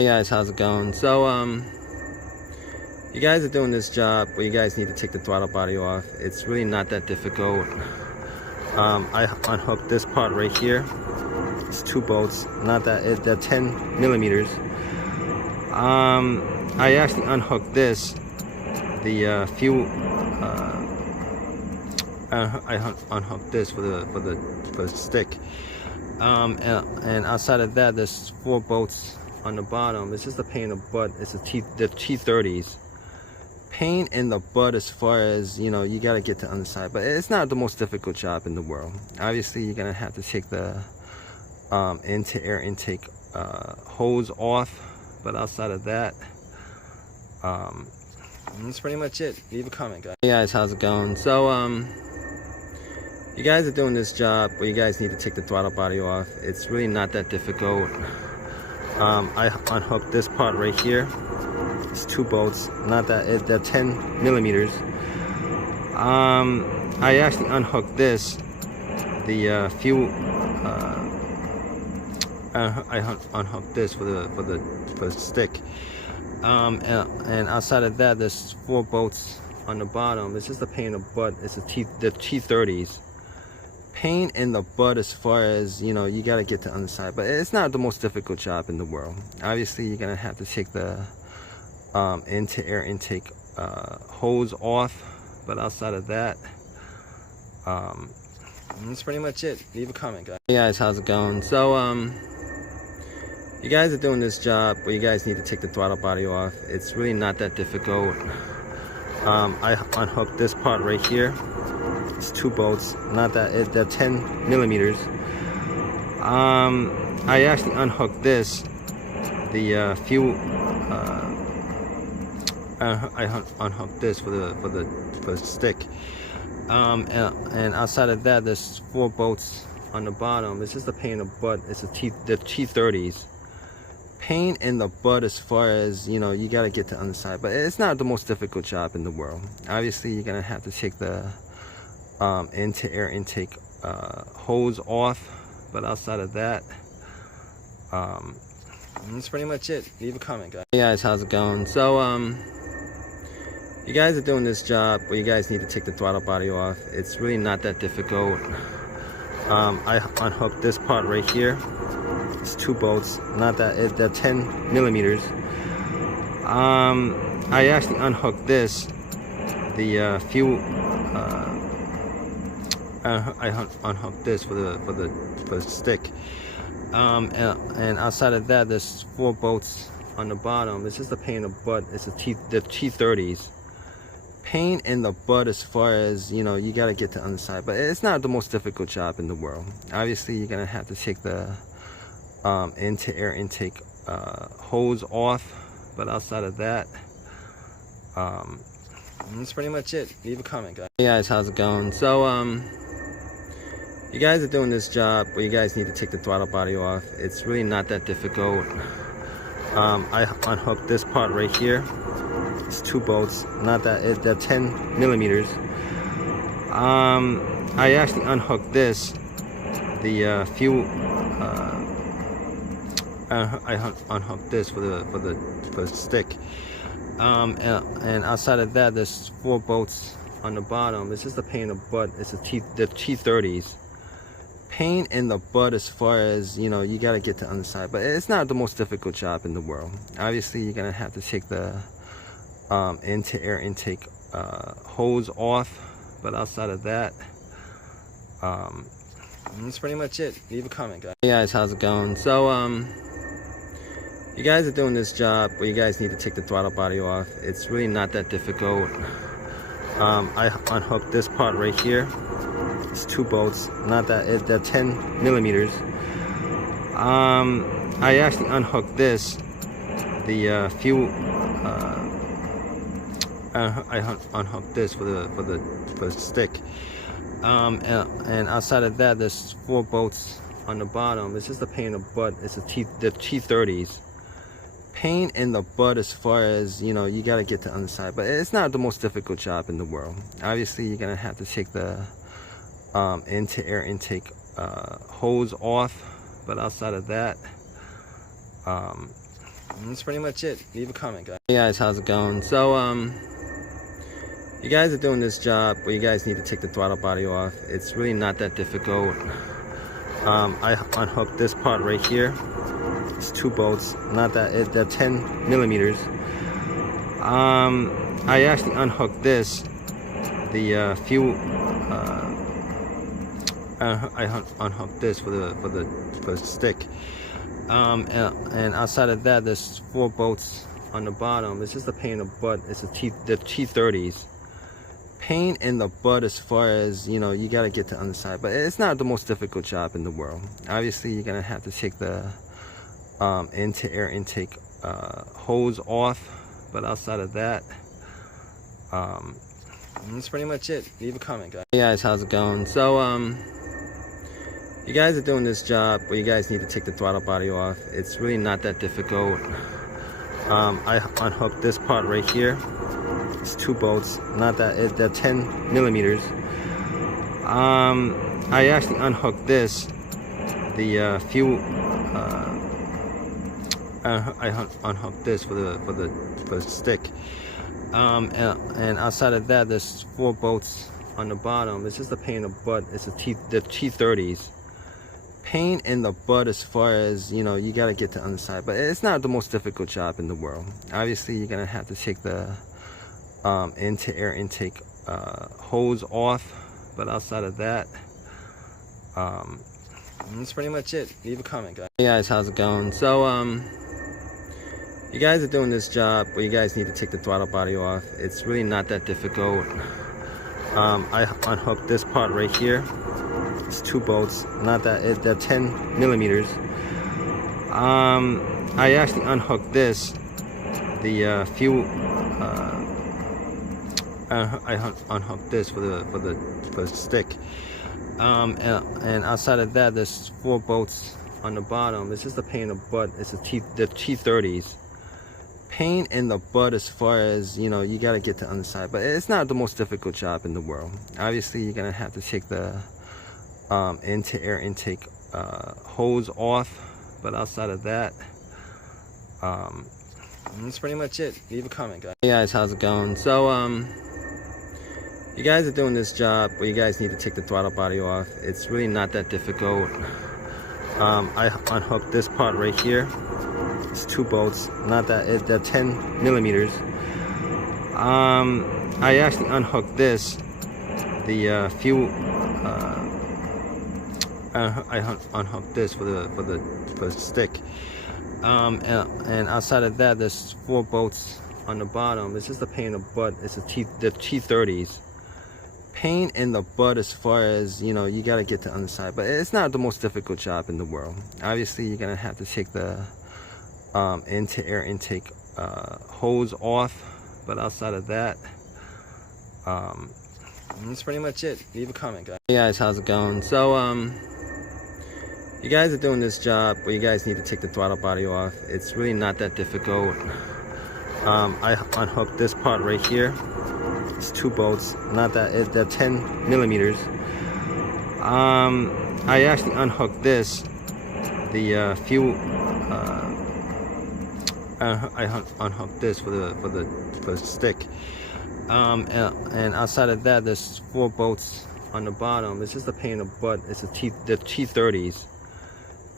Hey guys, how's it going? So, you guys are doing this job where you guys need to take the throttle body off. It's really not that difficult. I unhooked this part right here. It's 2 bolts, not that, they're 10 millimeters. I actually unhooked this, the fuel, I unhooked this for the stick. And outside of that, there's 4 bolts on the bottom. It's just a pain in the butt. It's the T30s. Pain in the butt as far as, you know, you got to get to the underside, but it's not the most difficult job in the world. Obviously, you're gonna have to take the air intake hose off, but outside of that, that's pretty much it. Leave a comment, guys. Hey guys, how's it going? So, you guys are doing this job where you guys need to take the throttle body off. It's really not that difficult. I unhooked this part right here. It's 2 bolts, not that, they're 10 millimeters. I actually unhooked this, the fuel, I unhooked this for the stick. And outside of that, there's 4 bolts on the bottom. It's just a pain in the butt. It's the T30s. Pain in the butt as far as, you know, you got to get to the underside, but it's not the most difficult job in the world. Obviously, you're gonna have to take the air intake hose off, but outside of that, that's pretty much it. Leave a comment, guys. Hey guys, how's it going? So, you guys are doing this job where you guys need to take the throttle body off. It's really not that difficult. I unhooked this part right here. It's 2 bolts, not that, they're 10 millimeters. I actually unhooked this, the fuel, I unhooked this for the stick. And outside of that, there's 4 bolts on the bottom. It's just a pain in the butt. It's the T30s. Pain in the butt as far as, you know, you got to get to the underside, but it's not the most difficult job in the world. Obviously, you're gonna have to take the air intake hose off, but outside of that, that's pretty much it. Leave a comment, guys. Hey guys, how's it going? So, you guys are doing this job where you guys need to take the throttle body off. It's really not that difficult. I unhooked this part right here. It's 2 bolts, not that, they're 10 millimeters. I actually unhooked this, the fuel, I unhooked this for the stick. And outside of that, there's 4 bolts on the bottom. It's just a pain in the butt. It's the T30s. Pain in the butt as far as, you know, you got to get to the underside, but it's not the most difficult job in the world. Obviously, you're gonna have to take the air intake hose off, but outside of that, that's pretty much it. Leave a comment, guys. Hey guys, how's it going? So, you guys are doing this job where you guys need to take the throttle body off. It's really not that difficult. I unhooked this part right here. It's 2 bolts, not that, they're 10 millimeters. I actually unhooked this, the fuel, I unhooked this for the stick. And outside of that, there's 4 bolts on the bottom. It's just a pain in the butt. It's the T30s. Pain in the butt as far as, you know, you got to get to the underside, but it's not the most difficult job in the world. Obviously, you're gonna have to take the air intake hose off, but outside of that, that's pretty much it. Leave a comment, guys. Hey guys, how's it going? So, you guys are doing this job where you guys need to take the throttle body off. It's really not that difficult. I unhooked this part right here. It's 2 bolts, not that, they're 10 millimeters. I actually unhooked this, the fuel, I unhooked this for the stick. And outside of that, there's 4 bolts on the bottom. It's just a pain in the butt. It's the T30s. Pain in the butt as far as, you know, you got to get to the underside, but it's not the most difficult job in the world. Obviously, you're gonna have to take the air intake hose off, but outside of that, that's pretty much it. Leave a comment, guys. Hey guys, how's it going? So you guys are doing this job where you guys need to take the throttle body off. It's really not that difficult. I unhooked this part right here. It's 2 bolts, not that, they're 10 millimeters. I actually unhooked this, the fuel. I unhooked this for the stick. And outside of that, there's 4 bolts on the bottom. It's just a pain in the butt. It's the T30s. Pain in the butt as far as, you know, you got to get to the underside, but it's not the most difficult job in the world. Obviously, you're gonna have to take the air intake hose off, but outside of that, that's pretty much it. Leave a comment, guys. Hey guys, how's it going? So you guys are doing this job where you guys need to take the throttle body off. It's really not that difficult. I unhooked this part right here. It's 2 bolts, not that, they're 10 millimeters. I actually unhooked this, the fuel. I unhooked this for the stick. And outside of that, there's 4 bolts on the bottom. It's just a pain in the butt. It's the T30s. Pain in the butt as far as, you know, you got to get to the underside, but it's not the most difficult job in the world. Obviously, you're gonna have to take the air intake hose off, but outside of that, that's pretty much it. Leave a comment, guys. Hey guys, how's it going? So you guys are doing this job where you guys need to take the throttle body off. It's really not that difficult. I unhooked this part right here. It's 2 bolts, not that, they're 10 millimeters. I actually unhooked this, the fuel. I unhooked this for the stick. And outside of that, there's 4 bolts on the bottom. It's just a pain in the butt. It's the T30s. Pain in the butt as far as, you know, you got to get to the underside, but it's not the most difficult job in the world. Obviously, you're gonna have to take the air intake hose off, but outside of that, that's pretty much it. Leave a comment, guys. Hey guys, how's it going? So you guys are doing this job where you guys need to take the throttle body off. It's really not that difficult. I unhooked this part right here. It's 2 bolts, not that, they're 10 millimeters. I actually unhooked this, the fuel. I unhooked this for the stick. And outside of that, there's 4 bolts on the bottom. It's just a pain in the butt. It's the T30s. Pain in the butt as far as, you know, you got to get to the underside, but it's not the most difficult job in the world. Obviously, you're gonna have to take the air intake hose off, but outside of that, that's pretty much it. Leave a comment, guys. Hey guys, how's it going? So you guys are doing this job where you guys need to take the throttle body off. It's really not that difficult. I unhooked this part right here. It's 2 bolts, not that, they're 10 millimeters. I actually unhooked this, the fuel. I unhooked this for the stick. And outside of that, there's 4 bolts on the bottom. It's just a pain in the butt. It's the T30s.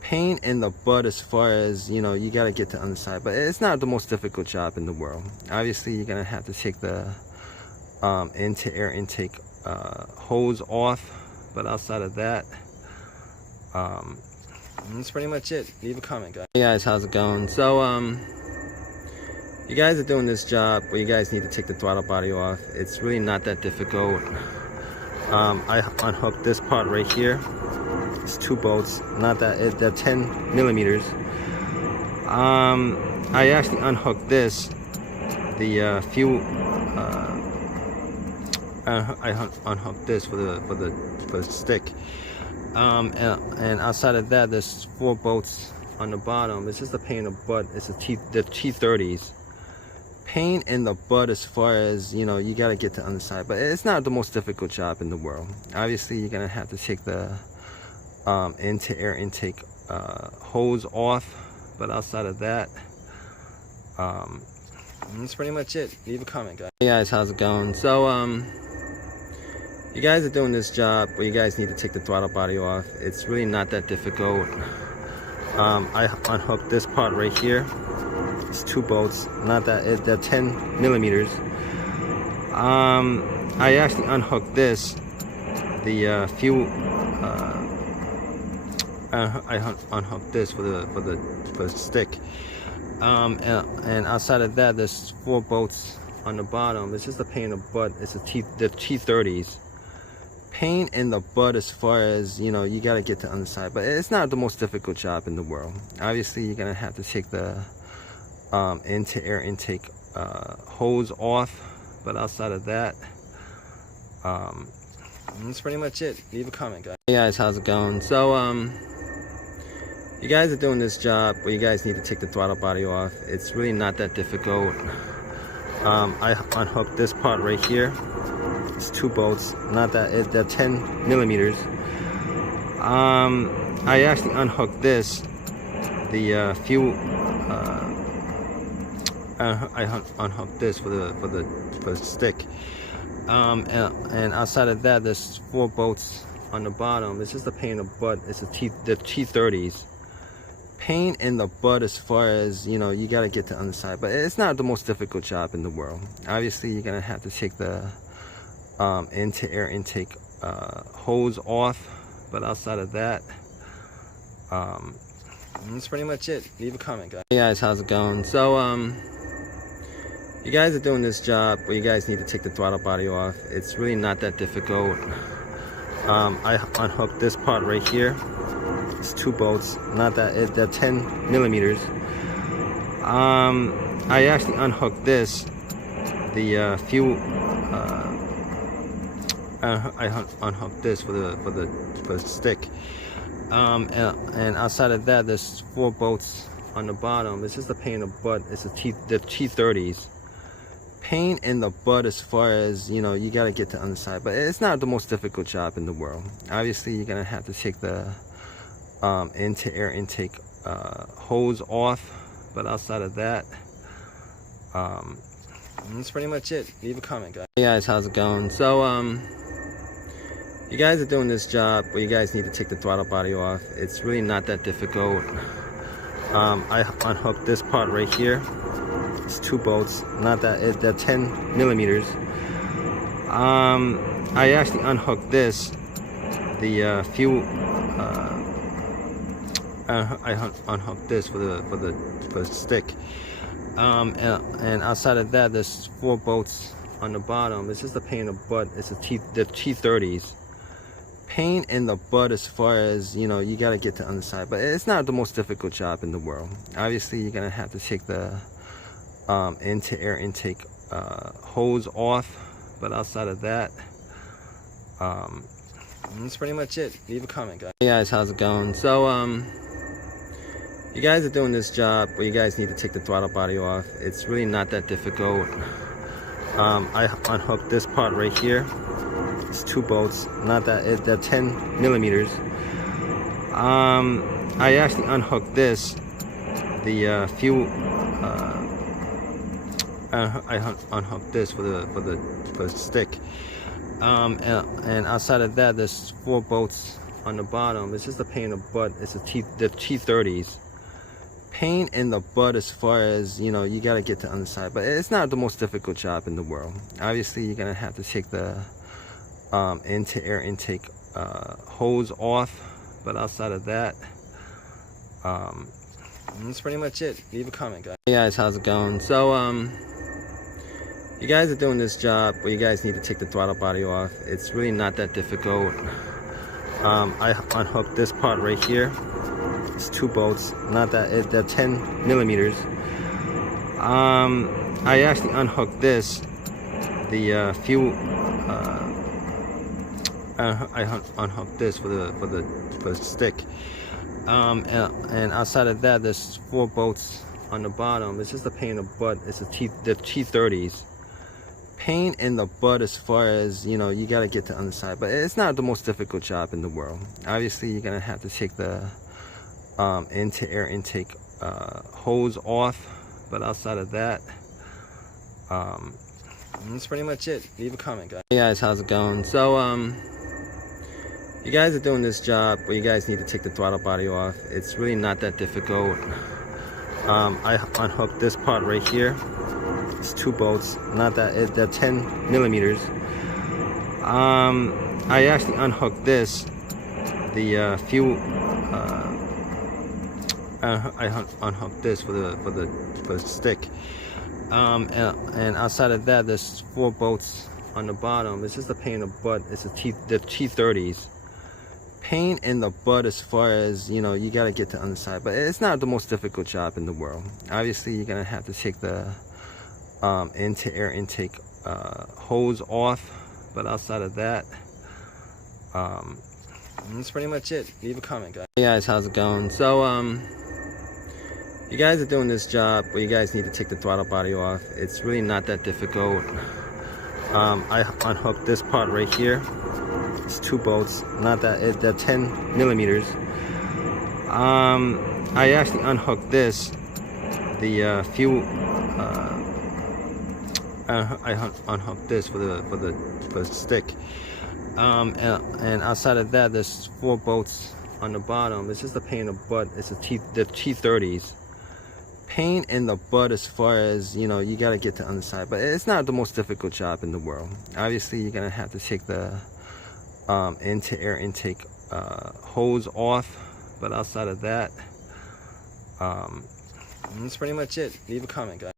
Pain in the butt as far as, you know, you got to get to the underside, but it's not the most difficult job in the world. Obviously, you're gonna have to take the air intake hose off, but outside of that, that's pretty much it. Leave a comment, guys. Hey guys, how's it going? So you guys are doing this job where you guys need to take the throttle body off. It's really not that difficult. I unhooked this part right here. It's 2 bolts, not that, they're 10 millimeters. I actually unhooked this, the fuel. I unhooked this for the stick. And outside of that, there's 4 bolts on the bottom. It's just a pain in the butt. It's the T30s. Pain in the butt as far as, you know, you got to get to the underside, but it's not the most difficult job in the world. Obviously, you're gonna have to take the air intake hose off, but outside of that, That's pretty much it. Leave a comment, guys. Hey guys, how's it going? So you guys are doing this job where you guys need to take the throttle body off. It's really not that difficult. I unhooked this part right here. It's 2 bolts, not that, they're 10 millimeters. I actually unhooked this, the fuel. I unhooked this for the stick. And outside of that, there's 4 bolts on the bottom. It's just a pain in the butt. It's the T30s. Pain in the butt as far as, you know, you got to get to the underside, but it's not the most difficult job in the world. Obviously, you're gonna have to take the air intake hose off, but outside of that, that's pretty much it. Leave a comment, guys. Hey guys, how's it going? So you guys are doing this job where you guys need to take the throttle body off. It's really not that difficult. I unhooked this part right here. It's 2 bolts, not that, they're 10 millimeters. I actually unhooked this, the fuel. I unhooked this for the stick. And outside of that, there's 4 bolts on the bottom. It's just a pain in the butt. It's the T30s. Pain in the butt as far as, you know, you got to get to the underside, but it's not the most difficult job in the world. Obviously, you're gonna have to take the air intake hose off, but outside of that, that's pretty much it. Leave a comment, guys. Hey guys, how's it going? So you guys are doing this job where you guys need to take the throttle body off. It's really not that difficult. I unhooked this part right here. It's 2 bolts, not that, they're 10 millimeters. I actually unhooked this, the fuel. I unhooked this for the stick. And outside of that, there's 4 bolts on the bottom. It's just a pain in the butt. It's the T30s. Pain in the butt as far as, you know, you got to get to the underside, but it's not the most difficult job in the world. Obviously, you're gonna have to take the air intake hose off, but outside of that, that's pretty much it. Leave a comment, guys. Hey guys, how's it going? So you guys are doing this job where you guys need to take the throttle body off. It's really not that difficult. I unhooked this part right here. It's 2 bolts, not that, they're 10 millimeters. I actually unhooked this, the fuel. I unhooked this for the stick. And outside of that, there's 4 bolts on the bottom. It's just a pain in the butt. It's the T30s. Pain in the butt as far as, you know, you got to get to the underside, but it's not the most difficult job in the world. Obviously, you're gonna have to take the air intake hose off, but outside of that, that's pretty much it. Leave a comment, guys. Hey guys, how's it going? So you guys are doing this job where you guys need to take the throttle body off. It's really not that difficult. I unhooked this part right here. It's 2 bolts, not that, they're 10 millimeters. I actually unhooked this, the fuel. I unhooked this for the stick. And outside of that, there's 4 bolts on the bottom. It's just a pain in the butt. It's the T30s. Pain in the butt as far as, you know, you got to get to the underside, but it's not the most difficult job in the world. Obviously, you're gonna have to take the air intake hose off, but outside of that, that's pretty much it. Leave a comment, guys. Hey guys, how's it going? So you guys are doing this job where you guys need to take the throttle body off. It's really not that difficult. I unhooked this part right here. It's 2 bolts, not that, they're 10 millimeters. I actually unhooked this, the fuel. I unhooked this for the stick. And outside of that, there's 4 bolts on the bottom. It's just a pain in the butt. It's the T30s. Pain in the butt as far as, you know, you got to get to the underside, but it's not the most difficult job in the world. Obviously, you're gonna have to take the air intake hose off, but outside of that, that's pretty much it. Leave a comment, guys. Hey guys, how's it going? So you guys are doing this job where you guys need to take the throttle body off. It's really not that difficult. I unhooked this part right here. It's 2 bolts, not that, they're 10 millimeters. I actually unhooked this, the fuel. I unhooked this for the stick. And outside of that, there's 4 bolts on the bottom. It's just a pain in the butt. It's the T30s. Pain in the butt as far as, you know, you got to get to the underside, but it's not the most difficult job in the world. Obviously, you're gonna have to take the air intake hose off, but outside of that, that's pretty much it. Leave a comment, guys. Hey guys, how's it going? So you guys are doing this job where you guys need to take the throttle body off. It's really not that difficult. I unhooked this part right here. It's 2 bolts, not that, they're 10 millimeters. I actually unhooked this, the fuel. I unhooked this for the stick. And outside of that, there's 4 bolts on the bottom. It's just a pain in the butt. It's the T30s. Pain in the butt as far as, you know, you got to get to the underside, but it's not the most difficult job in the world. Obviously, you're gonna have to take the air intake hose off, but outside of that, that's pretty much it. Leave a comment, guys.